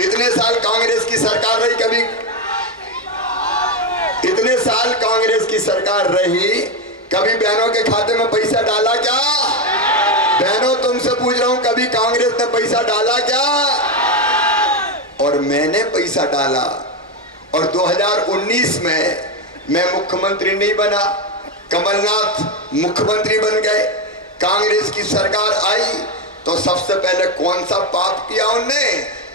इतने साल कांग्रेस की सरकार रही, कभी इतने साल कांग्रेस की सरकार रही, कभी बहनों के खाते में पैसा डाला क्या? बहनों तुमसे पूछ रहा हूं, कभी कांग्रेस ने पैसा डाला क्या? और मैंने पैसा डाला। और 2019 में मैं मुख्यमंत्री नहीं बना, कमलनाथ मुख्यमंत्री बन गए। कांग्रेस की सरकार आई तो सबसे पहले कौन सा पाप किया उनने?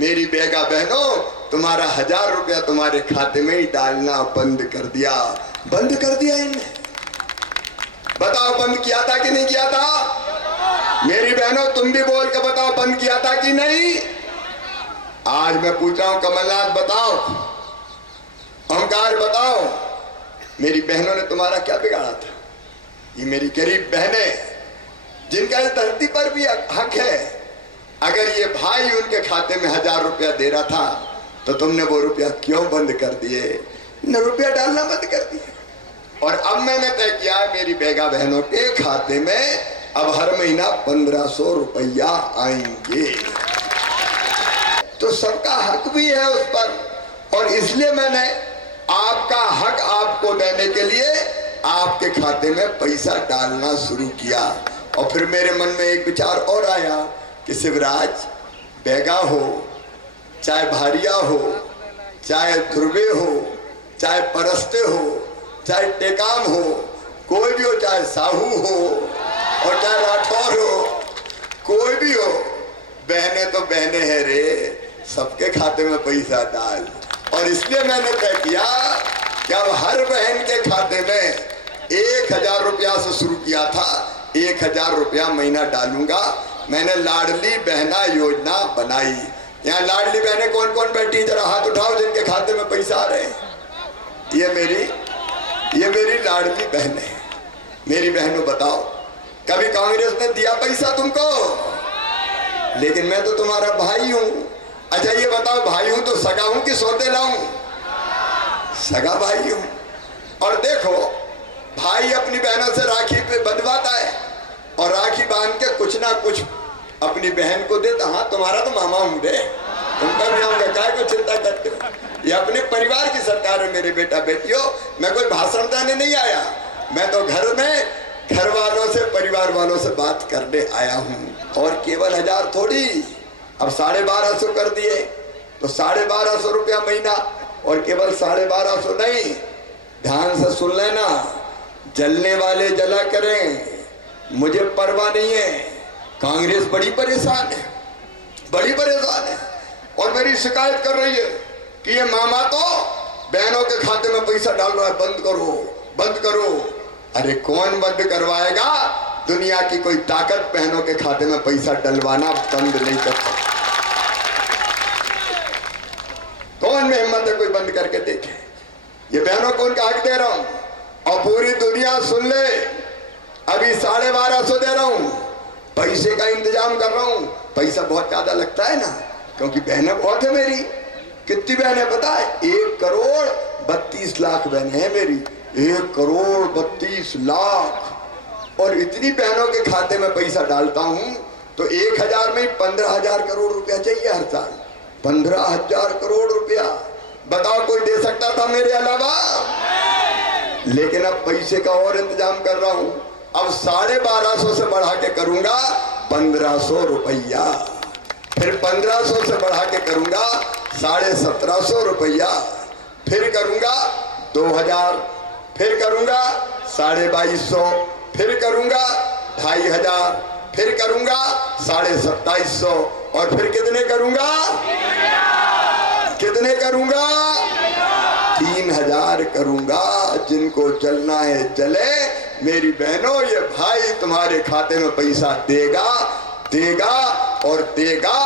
मेरी बेगा बहनों, तुम्हारा 1000 रुपया तुम्हारे खाते में ही डालना बंद कर दिया। बंद कर दिया इनने। बताओ बंद किया था कि नहीं किया था? मेरी बहनों तुम भी बोल के बताओ, बंद किया था कि नहीं? आज मैं पूछ रहा हूं, कमलनाथ बताओ, ओंकार बताओ, मेरी बहनों ने तुम्हारा क्या बिगाड़ा था? ये मेरी गरीब बहनें जिनका इस धरती पर भी हक है, अगर ये भाई उनके खाते में 1000 रुपया दे रहा था तो तुमने वो रुपया क्यों बंद कर दिए? न रुपया डालना बंद कर दिए। और अब मैंने तय किया मेरी बेगा बहनों के खाते में अब हर महीना 1500 रुपया आएंगे। तो सबका हक भी है उस पर, और इसलिए मैंने आपका हक आपको देने के लिए आपके खाते में पैसा डालना शुरू किया। और फिर मेरे मन में एक विचार और आया कि शिवराज, बेगा हो, चाहे भारिया हो, चाहे ध्रुवे हो, चाहे परस्ते हो, चाहे टेकाम हो, कोई भी हो, चाहे साहू हो और चाहे राठौर हो, कोई भी हो, बहने तो बहने हैं रे, सबके खाते में पैसा डाल। और इसलिए मैंने तय किया कि अब हर बहन के खाते में 1000 रुपया से शुरू किया था, 1000 रुपया महीना डालूंगा। मैंने लाडली बहना योजना बनाई। यहाँ लाडली बहनें कौन कौन बैठी, जरा हाथ उठाओ जिनके खाते में पैसा आ रहे हैं। ये मेरी लाडली बहनें हैं। मेरी बहनों बताओ, कभी कांग्रेस ने दिया पैसा तुमको? लेकिन मैं तो तुम्हारा भाई हूं। अच्छा ये बताओ, भाई हूं तो सगा हूं कि सौतेला हूं? सगा भाई हूं। और देखो, भाई अपनी बहनों से राखी पे बंधवाता है और राखी बांध के कुछ ना कुछ अपनी बहन को देता। हाँ तुम्हारा तो मामा हूं रे, तुमका भी आऊंगा, काय को चिंता करते हो? ये अपने परिवार की सरकार है मेरे बेटा बेटियों। मैं कोई भाषण देने नहीं आया, मैं तो घर में घर वालों से, परिवार वालों से बात करने आया हूं। और केवल 1000 थोड़ी, अब 1250 कर दिए तो 1250 रुपया महीना। और केवल 1250 नहीं, ध्यान से सुन लेना, जलने वाले जला करें, मुझे परवाह नहीं है। कांग्रेस बड़ी परेशान है, बड़ी परेशान है और मेरी शिकायत कर रही है कि ये मामा तो बहनों के खाते में पैसा डाल रहा है, बंद करो, बंद करो। अरे कौन बंद करवाएगा? दुनिया की कोई ताकत बहनों के खाते में पैसा डलवाना बंद नहीं कर सकती। कौन में हिम्मत है कोई बंद करके देखे? ये बहनों को उनका हक दे रहा हूं। और पूरी दुनिया सुन ले, अभी 1250 दे रहा हूं, पैसे का इंतजाम कर रहा हूं। पैसा बहुत ज्यादा लगता है ना, क्योंकि बहनें बहुत है मेरी। कितनी बहनें पता है? 1 करोड़ 32 लाख बहनें हैं मेरी, 1 करोड़ 32 लाख। और इतनी बहनों के खाते में पैसा डालता हूं तो 1000 में 15,000 करोड़ रुपया चाहिए हर साल। 15,000 करोड़ रुपया, बताओ कोई दे सकता था मेरे अलावा? लेकिन अब पैसे का और इंतजाम कर रहा हूं। अब 1250 से बढ़ा के करूंगा 1500 रुपया, फिर 1500 से बढ़ा के करूंगा 1750 रुपया, फिर करूंगा 2000, फिर करूंगा 2250, फिर करूंगा 2500, फिर करूंगा 2750 और फिर कितने करूंगा? कितने करूंगा? 3000 करूंगा। जिनको जलना है जले। मेरी बहनों, ये भाई तुम्हारे खाते में पैसा देगा, देगा और देगा,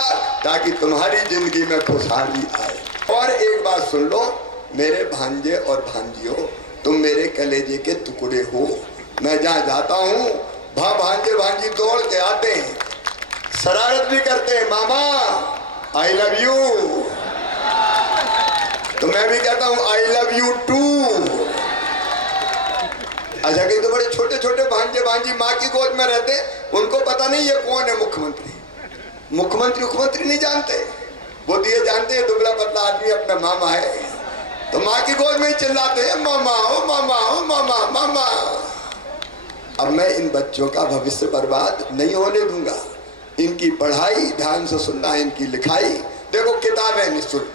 ताकि तुम्हारी जिंदगी में खुशहाली आए। और एक बात सुन लो मेरे भांजे और भांजियों, तुम मेरे कलेजे के टुकड़े हो। मैं जहाँ जाता हूँ भांजे भांजी दौड़ के आते हैं, शरारत भी करते हैं, मामा आई लव यू, तो मैं भी कहता हूँ आई लव यू टू। अच्छा, कहीं तो बड़े छोटे छोटे भांजे भांजी माँ की गोद में रहते, उनको पता नहीं ये कौन है मुख्यमंत्री। मुख्यमंत्री नहीं जानते। वो तो ये जानते हैं दुबला पतला आदमी अपना मामा है, तो माँ की गोद में ही चिल्लाते हैं मामा ओ मामा ओ मामा मामा। अब मैं इन बच्चों का भविष्य बर्बाद नहीं होने दूंगा। इनकी पढ़ाई ध्यान से सुनना, इनकी लिखाई। देखो किताबें निःशुल्क,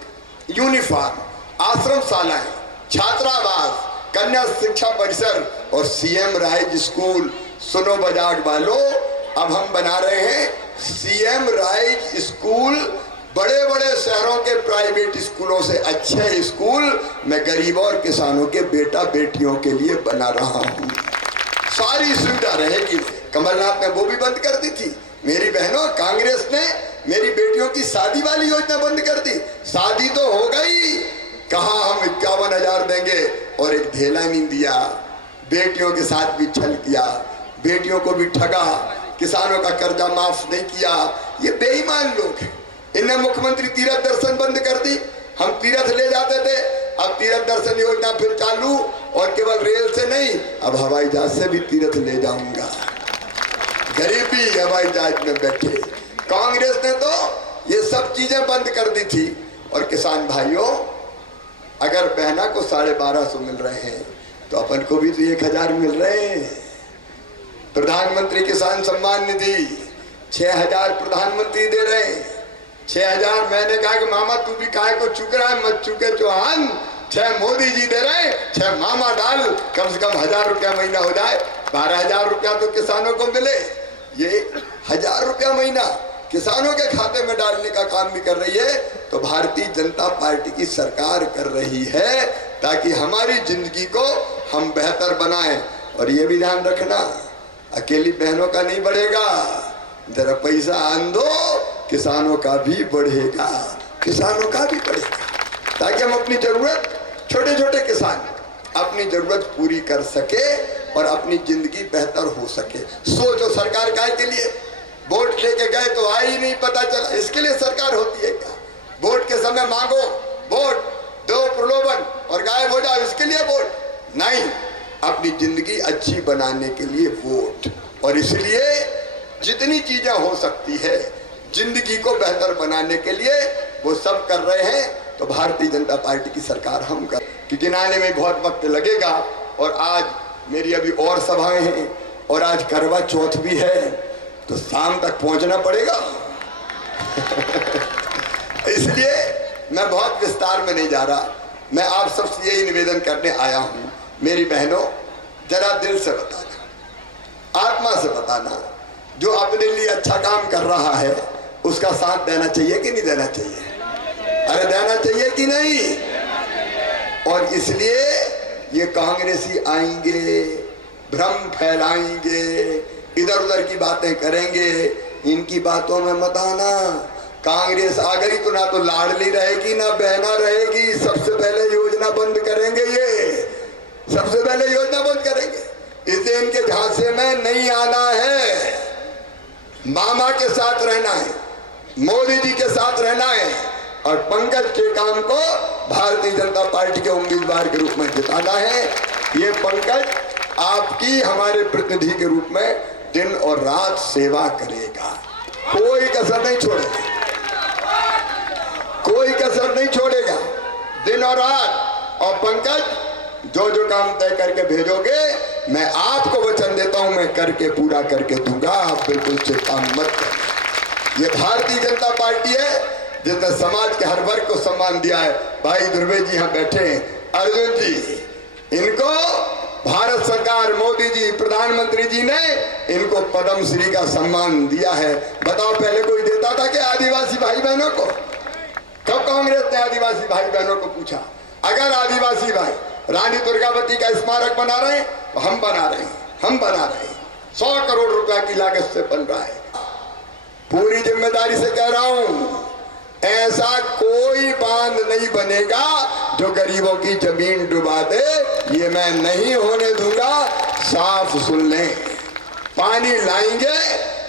यूनिफॉर्म, आश्रम शालाएं, छात्रावास, कन्या शिक्षा परिसर और सीएम राइज स्कूल। सुनो बजाज वालों, अब हम बना रहे हैं सीएम राइज स्कूल। बड़े बड़े शहरों के प्राइवेट स्कूलों से अच्छे स्कूल मैं गरीबों और किसानों के बेटा बेटियों के लिए बना रहा हूँ। सारी सुविधा रहेगी। कमलनाथ ने वो भी बंद कर दी थी। मेरी बहनों, कांग्रेस ने मेरी बेटियों की शादी वाली योजना बंद कर दी। शादी तो हो गई, कहा हम 51,000 देंगे और एक धेला नहीं दिया। बेटियों के साथ भी छल किया, बेटियों को भी ठगा, किसानों का कर्जा माफ नहीं किया। ये बेईमान लोग हैं। इन्हें मुख्यमंत्री तीर्थ दर्शन बंद कर दी। हम तीर्थ ले जाते थे, अब तीर्थ दर्शन योजना फिर चालू, और केवल रेल से नहीं, अब हवाई जहाज से भी तीर्थ ले जाऊंगा। गरीबी हवाई जहाज में बैठे। कांग्रेस ने तो ये सब चीजें बंद कर दी थी। और किसान भाइयों, अगर बहना को 1250 मिल रहे हैं तो अपन को भी तो 1000 मिल रहे हैं। प्रधानमंत्री किसान सम्मान निधि 6000 प्रधानमंत्री दे रहे हैं। 6000 मैंने कहा कि मामा तू भी काहे को चुक रहा है, मत चुके चौहान। 6 मोदी जी दे रहे हैं, 6 मामा डाल, कम से कम 1000 रुपया महीना हो जाए। 12,000 रुपया तो किसानों को मिले। ये 1000 रुपया महीना किसानों के खाते में डालने का काम भी कर रही है। तो भारतीय जनता पार्टी की सरकार कर रही है ताकि हमारी जिंदगी को हम बेहतर बनाएं। और ये भी ध्यान रखना, अकेली बहनों का नहीं बढ़ेगा, जरा पैसा आन दो, किसानों का भी बढ़ेगा, किसानों का भी बढ़ेगा, ताकि हम अपनी जरूरत, छोटे छोटे किसान अपनी जरूरत पूरी कर सके और अपनी जिंदगी बेहतर हो सके। सोचो सरकार काय के लिए? वोट लेके गए तो आई ही नहीं, पता चला। इसके लिए सरकार होती है क्या? वोट के समय मांगो वोट, दो प्रलोभन और गायब हो जाओ, इसके लिए वोट नहीं। अपनी जिंदगी अच्छी बनाने के लिए वोट। और इसलिए जितनी चीजें हो सकती है जिंदगी को बेहतर बनाने के लिए वो सब कर रहे हैं। तो भारतीय जनता पार्टी की सरकार हम कर, क्योंकि गिनाने में बहुत वक्त लगेगा। और आज मेरी अभी और सभाएं हैं और आज करवा चौथ भी है, तो शाम तक पहुंचना पड़ेगा। इसलिए मैं बहुत विस्तार में नहीं जा रहा। मैं आप सबसे यही निवेदन करने आया हूं, मेरी बहनों, जरा दिल से बताना, आत्मा से बताना, जो अपने लिए अच्छा काम कर रहा है उसका साथ देना चाहिए कि नहीं देना चाहिए? अरे देना चाहिए कि नहीं? और इसलिए ये कांग्रेसी आएंगे, भ्रम फैलाएंगे, इधर उधर की बातें करेंगे, इनकी बातों में मत आना। कांग्रेस आ गई तो ना तो लाडली रहेगी ना बहना रहेगी। सबसे पहले योजना बंद करेंगे, ये सबसे पहले योजना बंद करेंगे। इसे इनके झांसे में नहीं आना है। मामा के साथ रहना है, मोदी जी के साथ रहना है और पंकज के काम को भारतीय जनता पार्टी के उम्मीदवार के रूप में जिताना है। ये पंकज आपकी हमारे प्रतिनिधि के रूप में दिन और रात सेवा करेगा, कोई कसर नहीं छोड़ेगा, कोई कसर नहीं छोड़ेगा, दिन और रात। और पंकज जो जो काम तय करके भेजोगे, मैं आपको वचन देता हूं, मैं करके पूरा करके दूंगा। आप बिल्कुल चिंता मत करें। ये भारतीय जनता पार्टी है जिसने समाज के हर वर्ग को सम्मान दिया है। भाई ध्रुवे जी यहाँ बैठे हैं, अर्जुन जी, इनको भारत सरकार, मोदी जी, प्रधानमंत्री जी ने इनको पद्म श्री का सम्मान दिया है। बताओ पहले कोई देता था कि आदिवासी भाई बहनों को? कब कांग्रेस ने आदिवासी भाई बहनों को पूछा? अगर आदिवासी भाई रानी दुर्गावती का स्मारक बना रहे हैं तो हम बना रहे हैं, हम बना रहे हैं। 100 करोड़ रुपया की लागत से बन रहा है। पूरी जिम्मेदारी से कह रहा हूं, ऐसा कोई बांध नहीं बनेगा जो गरीबों की जमीन डुबा दे, ये मैं नहीं होने दूंगा। साफ सुन लें, पानी लाएंगे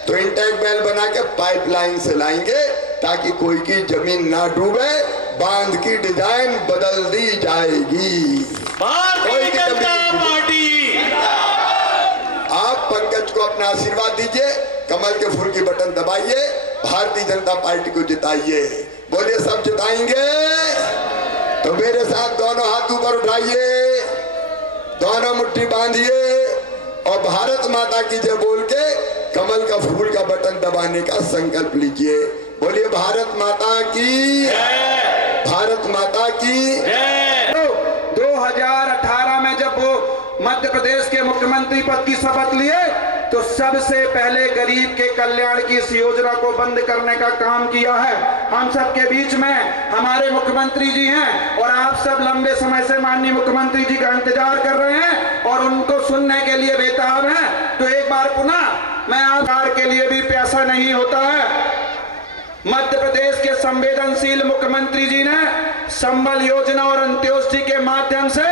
तो इंटेक वेल बना के पाइपलाइन से लाएंगे ताकि कोई की जमीन ना डूबे। बांध की डिजाइन बदल दी जाएगी। भारतीय जनता पार्टी, आप पंकज को अपना आशीर्वाद दीजिए, कमल के फूल की बटन दबाइए, भारतीय जनता पार्टी को जिताइए। बोलिए सब जिताएंगे। तो मेरे साथ दोनों हाथ ऊपर उठाइए, दोनों मुट्ठी बांधिए और भारत माता की जय बोल के कमल का फूल का बटन दबाने का संकल्प लीजिए। बोलिए भारत माता की, भारत माता की। 2018 में जब वो मध्य प्रदेश के मुख्यमंत्री पद की शपथ लिए तो सबसे पहले गरीब के कल्याण की इस योजना को बंद करने का काम किया है। हम सबके बीच में हमारे मुख्यमंत्री जी हैं और आप सब लंबे समय से माननीय मुख्यमंत्री जी का इंतजार कर रहे हैं और उनको सुनने के लिए बेताब हैं। तो एक बार पुनः मैं आधार के लिए भी पैसा नहीं होता है। मध्य प्रदेश के संवेदनशील मुख्यमंत्री जी ने संबल योजना और अंत्योदय के माध्यम से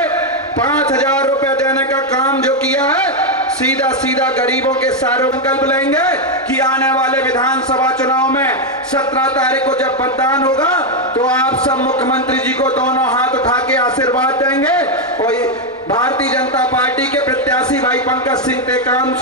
5,000 रुपए देने का काम जो किया है, सीधा सीधा गरीबों के सारे संकल्प लेंगे कि आने वाले विधानसभा चुनाव में 17 तारीख को जब मतदान होगा तो आप सब मुख्यमंत्री जी को दोनों हाथ उठा के आशीर्वाद देंगे और भारतीय जनता पार्टी के प्रत्याशी भाई पंकज सिंह टेकाम